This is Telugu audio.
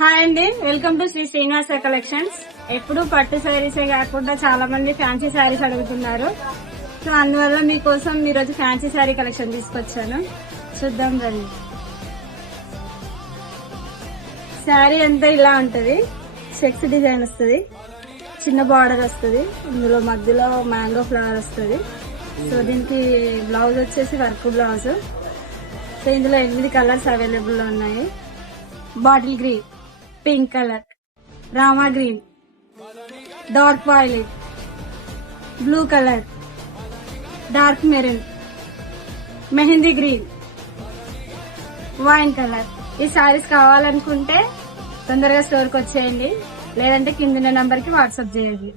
హాయ్ అండి, welcome to Shri Srinivasa collections. ఎప్పుడు పట్టు శారీసే కాకుండా చాలా మంది ఫ్యాన్సీ శారీస్ అడుగుతున్నారు. సో అందువల్ల మీకోసం ఈరోజు ఫ్యాన్సీ శారీ కలెక్షన్ తీసుకొచ్చాను. చూద్దాం రండి. శారీ అంతా ఇలా ఉంటది. చెక్స్ డిజైన్ వస్తుంది, చిన్న బార్డర్ వస్తుంది, ఇందులో మధ్యలో మ్యాంగో ఫ్లవర్ వస్తుంది. సో దీనికి బ్లౌజ్ వచ్చేసి వర్క్ బ్లౌజ్. సో ఇందులో 8 కలర్స్ అవైలబుల్ లో ఉన్నాయి. Bottle green, pink colour, Rama green, dark violet, blue colour, dark maroon, mehndi green, wine colour. ఈ సారీస్ కావాలనుకుంటే తొందరగా స్టోర్కి వచ్చేయండి, లేదంటే కింద నంబర్కి వాట్సాప్ చేయండి.